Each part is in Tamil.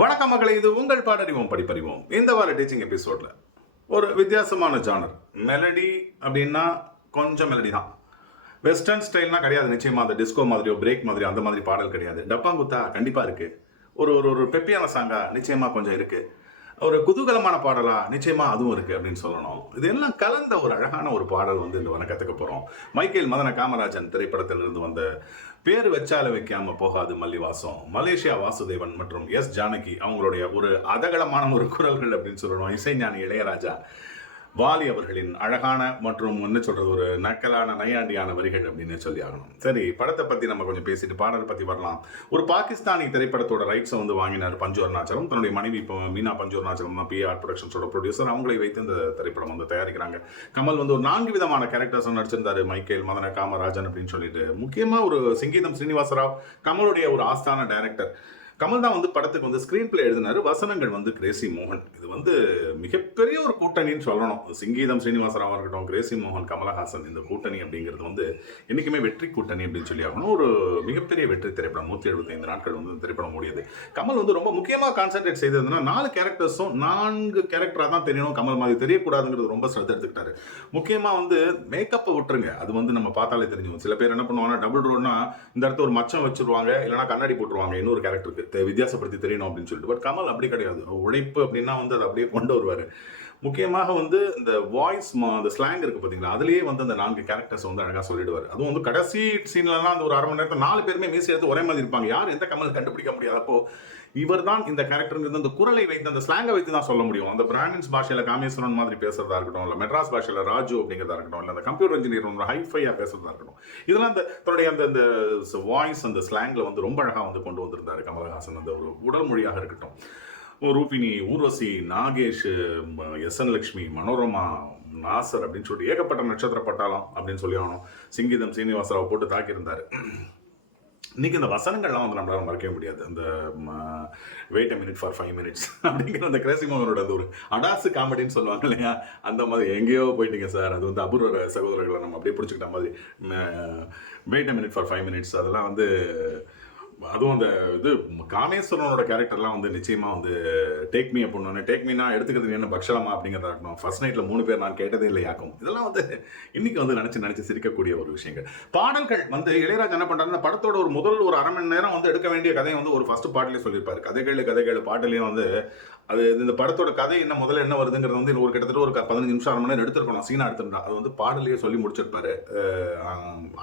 வணக்கம் மக்களை, இது உங்கள் பாடறிவோம் படிப்பறிவோம். இந்த வார டீச்சிங் எபிசோட்ல ஒரு வித்தியாசமான ஜானர். மெலடி அப்படின்னா கொஞ்சம் மெலடி தான். வெஸ்டர்ன் ஸ்டைல்னா கிடையாது. நிச்சயமா அந்த டிஸ்கோ மாதிரியோ பிரேக் மாதிரியோ அந்த மாதிரி பாடல் கிடையாது. டப்பாங்குத்தா கண்டிப்பா இருக்கு. ஒரு ஒரு பெப்பியான சாங்கா நிச்சயமா கொஞ்சம் இருக்கு. ஒரு குதூகலமான பாடலா நிச்சயமா அதுவும் இருக்கு அப்படின்னு சொல்லணும். இது எல்லாம் கலந்த ஒரு அழகான ஒரு பாடல் இந்த வர கத்துக்க போறோம். மைக்கேல் மதன காமராஜன் திரைப்படத்திலிருந்து வந்த பேரு வச்சால வைக்காம போகாது மல்லிவாசம், மலேசியா வாசுதேவன் மற்றும் எஸ் ஜானகி அவங்களுடைய ஒரு அதகலமான ஒரு குரல்கள் அப்படின்னு சொல்லணும். இசைஞானி இளையராஜா, வாலி அவர்களின் அழகான மற்றும் என்ன சொல்றது ஒரு நக்கலான நையாண்டியான வரிகள் அப்படின்னு சொல்லி ஆகணும். சரி, படத்தை பத்தி நம்ம கொஞ்சம் பேசிட்டு பாடல் பத்தி வரலாம். ஒரு பாகிஸ்தானி திரைப்படத்தோட ரைட்ஸை வாங்கினார் பஞ்சு அருணாச்சலம். தன்னுடைய மனைவி இப்போ மீனா பஞ்சு அருணாச்சலம் தான் PR ப்ரொடக்ஷன்ஸோட ப்ரொடியூசர். அவங்களை வைத்து இந்த திரைப்படம் தயாரிக்கிறாங்க. கமல் ஒரு 4 விதமான கேரக்டர்ஸ் நடிச்சிருந்தாரு. மைக்கேல் மதன காமராஜன் அப்படின்னு சொல்லிட்டு. முக்கியமா ஒரு சிங்கீதம் ஸ்ரீனிவாசராவ் கமலுடைய ஒரு ஆஸ்தான டைரக்டர். கமல் தான் படத்துக்கு ஸ்கிரீன் பிளே எழுதினாரு. வசனங்கள் கிரேசி மோகன். இது மிகப்பெரிய ஒரு கூட்டணின்னு சொல்லணும். சிங்கீதம் ஸ்ரீனிவாசராவா இருக்கட்டும், கிரேசி மோகன், கமலஹாசன், இந்த கூட்டணி அப்படிங்கிறது என்னைக்குமே வெற்றி கூட்டணி அப்படின்னு சொல்லி ஆகணும். ஒரு மிகப்பெரிய வெற்றி திரைப்படம். 175 நாட்கள் திரைப்படம் ஓடியது. கமல் ரொம்ப முக்கியமாக கான்சென்ட்ரேட் செய்ததுன்னா 4 கேரக்டர்ஸும் 4 கேரக்டராக தான் தெரியணும். கமல் மாதிரி தெரியக்கூடாதுங்கிறது ரொம்ப சிரத்தை எடுத்துக்கிட்டாரு. முக்கியமாக மேக்கப்பை விட்டுருங்க. அது நம்ம பார்த்தாலே தெரிஞ்சுக்கும். சில பேர் என்ன பண்ணுவாங்கன்னா, டபுள் ரோல்னா இந்த இடத்த ஒரு மச்சம் வச்சிருவாங்க, இல்லைன்னா கண்ணாடி போட்டுருவாங்க இன்னொரு கேரக்டருக்கு வித்தியாசப்படுத்தி தெரியணும் அப்படின்னு சொல்லிட்டு. பட் கமல் அப்படி கிடையாது. உழைப்பு அப்படின்னா அதை அப்படியே கொண்டு வருவார். முக்கியமாக இந்த வாய்ஸ், அந்த ஸ்லாங் இருக்கு பார்த்தீங்களா, அதுலேயே அந்த 4 கேரக்டர்ஸ் அழகாக சொல்லிடுவார். அதுவும் கடைசி சீன்லலாம் அந்த ஒரு அரை மணி நேரத்தில் 4 பேருமே மீசி எடுத்து ஒரே மாதிரி இருப்பாங்க. யார் எந்த கமல் கண்டுபிடிக்க முடியாதப்போ இவர் தான் இந்த கேரக்டருங்கிறது அந்த குரலை வைத்து, அந்த ஸ்லாங்கை வைத்து தான் சொல்ல முடியும். அந்த பிராமின்ஸ் பாஷையில் காமேஸ்வரன் மாதிரி பேசுறதா இருக்கட்டும், இல்லை மெட்ராஸ் பாஷையில் ராஜு அப்படிங்கிறதா இருக்கட்டும், இல்லை அந்த கம்ப்யூட்டர் இன்ஜினியர் ஹைஃபையாக பேசுறதா இருக்கட்டும், இதெல்லாம் தன்னுடைய அந்த வாய்ஸ், அந்த ஸ்லாங்கில் ரொம்ப அழகாக கொண்டு வந்திருந்தாரு கமலஹாசன். அந்த ஒரு உடல் மொழியாக இருக்கட்டும், ரூபினி, ஊர்வசி, நாகேஷ், SN லட்சுமி, மனோரமா, நாசர் அப்படின்னு சொல்லிட்டு ஏகப்பட்ட நட்சத்திர பட்டாளம் அப்படின்னு சொல்லி ஆகணும். சிங்கீதம் சீனிவாசராவை போட்டு தாக்கியிருந்தாரு. இன்னைக்கு இந்த வசனங்கள்லாம் நம்மளால மறக்கவே முடியாது. அந்த wait a minute for 5 minutes அப்படிங்கிற அந்த கிரேசி மோகனோட அந்த ஒரு அடாசு காமெடின்னு சொல்லுவாங்க இல்லையா, அந்த மாதிரி எங்கேயோ போயிட்டீங்க சார். அது அபூர்வ சகோதரர்களை நம்ம அப்படியே பிடிச்சிக்கிட்ட மாதிரி wait a minute for 5 minutes. அதெல்லாம் அதுவும் அந்த காமேஸ்வரனோட கேரக்டர்லாம் நிச்சயமா டேக் மீ அப்படின்னு, டேக் மீனா எடுத்துக்கிறது என்ன பக்ஷலமா அப்படிங்கிறதா இருக்கணும். ஃபர்ஸ்ட் நைட்ல 3 பேர் நான் கேட்டதே இல்லை யாக்கும். இதெல்லாம் இன்னைக்கு நினைச்சு சிரிக்கக்கூடிய ஒரு விஷயங்கள். பாடல்கள் இளையராஜா என்ன பண்றாரு, படத்தோட ஒரு முதல் ஒரு அரை மணி நேரம் எடுக்க வேண்டிய கதையை ஒரு ஃபர்ஸ்ட் பாட்டிலே சொல்லியிருப்பாரு. கதைகள் பாட்டிலையும் அது இந்த படத்தோட கதை என்ன முதல்ல என்ன வருதுங்கிறது ஒரு கிட்டத்தட்ட ஒரு 15 நிமிஷம் அரை மணி நேரம் எடுத்துருக்கணும். சீனா எடுத்துருந்தா அது பாடலையே சொல்லி முடிச்சிருப்பாரு.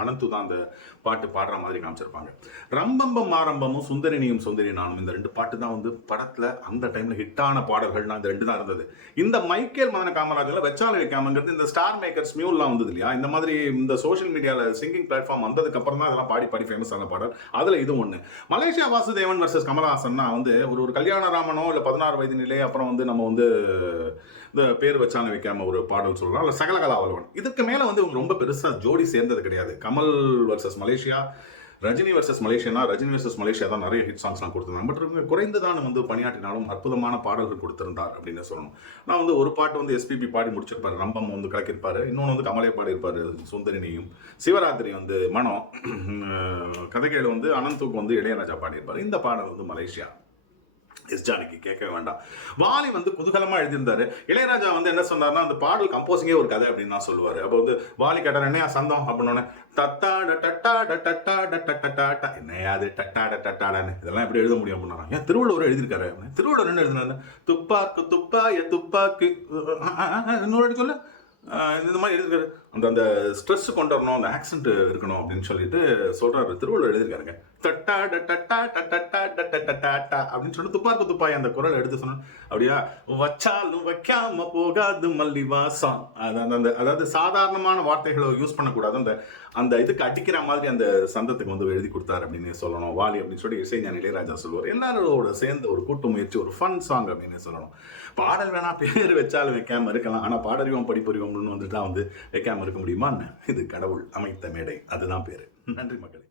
அனந்து தான் அந்த பாட்டு பாடுற மாதிரி காமிச்சிருப்பாங்க. ரம்பம்பம் ஆரம்பமும் சுந்தரினியும் சுந்தரி நானும், இந்த 2 பாட்டு தான் படத்துல அந்த டைம்ல ஹிட்டான பாடல்கள்னா இந்த 2 தான் இருந்தது. இந்த மைக்கேல் மதன காமராஜர்ல வெச்சால வைக்காமங்கிறது இந்த ஸ்டார் மேக்கர்ஸ் மியூல்லாம் வந்தது இல்லையா, இந்த மாதிரி இந்த சோஷியல் மீடியால சிங்கிங் பிளாட்ஃபார்ம் வந்ததுக்கு அப்புறம் தான் அதெல்லாம் பாடி ஃபேமஸ் ஆன பாடல். அதுல இது ஒண்ணு. மலேசியா வாசுதேவன் வர்சஸ் கமலஹாசன்னா ஒரு கல்யாண ராமனோ இல்ல 16 வயது நிலை, அப்புறம் நம்ம இந்த பேர் வச்சான வைக்காம ஒரு பாடல் சொல்லலாம், இல்ல சகலகலாவலவன். இதுக்கு மேல இவங்க ரொம்ப பெருசா ஜோடி சேர்ந்தது கிடையாது. Kamal versus Malaysia, Rajini versus Malaysia, Rajini versus Malaysia தான் நிறைய ஹிட் சாங்ஸ்லாம் கொடுத்துருந்தாங்க. பட் குறைந்துதான் பணியாற்றினாலும் அற்புதமான பாடல்கள் கொடுத்திருந்தார் அப்படின்னு சொல்லணும். நான் ஒரு பாட்டு SPB பாடி முடிச்சிருப்பாரு, ரம்பம் கலக்கிருப்பாரு. இன்னொன்று கமலே பாடி இருப்பாரு, சுந்தரினியும். சிவராத்திரி மனம், கதைகள் அனந்துக்கு இளையராஜா பாடியிருப்பாரு. இந்த பாடல் மலேசியா. எஸ் ஜானகி கேட்கவே வேண்டாம். வாலி குதூகலமா எழுதியிருந்தாரு. இளையராஜா என்ன சொன்னார்னா, அந்த பாடல் கம்போசிங்கே ஒரு கதை அப்படின்னு தான் சொல்லுவாரு. அப்போ வாலி கேட்டார், என்னையா சந்தம் அப்படின்னு, தட்டாட டட்டாட டட்டாட டட்டா, என்னையா அது டட்டாட டட்டாடன்னு, இதெல்லாம் எப்படி எழுத முடியும் அப்படின்னா, ஏன் திருவள்ளுவர் எழுதியிருக்காரு. திருவள்ளுவர் என்ன எழுதினாரு, துப்பாக்கு துப்பாய துப்பாக்கு, இன்னொரு சொல்ல இந்த மாதிரி எழுதிருக்காரு. அந்த ஸ்ட்ரெஸ் கொண்டு வரணும், அந்த ஆக்சென்ட் இருக்கணும் அப்படின்னு சொல்லிட்டு சொல்றாரு. திருவள்ளுவர் எழுதிருக்காருங்க. தட்டாட டட்டா டட்டா டட்டா அப்படின்னு சொல்லிட்டு துப்பாக்கு துப்பாய் அந்த குரல் எடுத்து சொன்ன அப்படியா, வச்சாலும் வைக்காம போகாது மல்லிவாசம். அதாவது சாதாரணமான வார்த்தைகளை யூஸ் பண்ணக்கூடாது. அந்த இதுக்கு அடிக்கிற மாதிரி அந்த சந்தத்துக்கு எழுதி கொடுத்தாரு அப்படின்னு சொல்லணும் வாலி அப்படின்னு சொல்லி இசைஞானி இளையராஜா சொல்லுவார். எல்லாரோட சேர்ந்து ஒரு கூட்டு முயற்சி, ஒரு ஃபன் சாங் அப்படின்னு சொல்லணும். பாடல் வேணா பேர் வச்சாலும் வைக்காம இருக்கலாம், ஆனா பாடறிவோம் படிப்பறிவோம்னு தான் வைக்காம இருக்க முடியுமா? இது கடவுள் அமைத்த மேடை, அதுதான் பேரு. நன்றி மக்களே.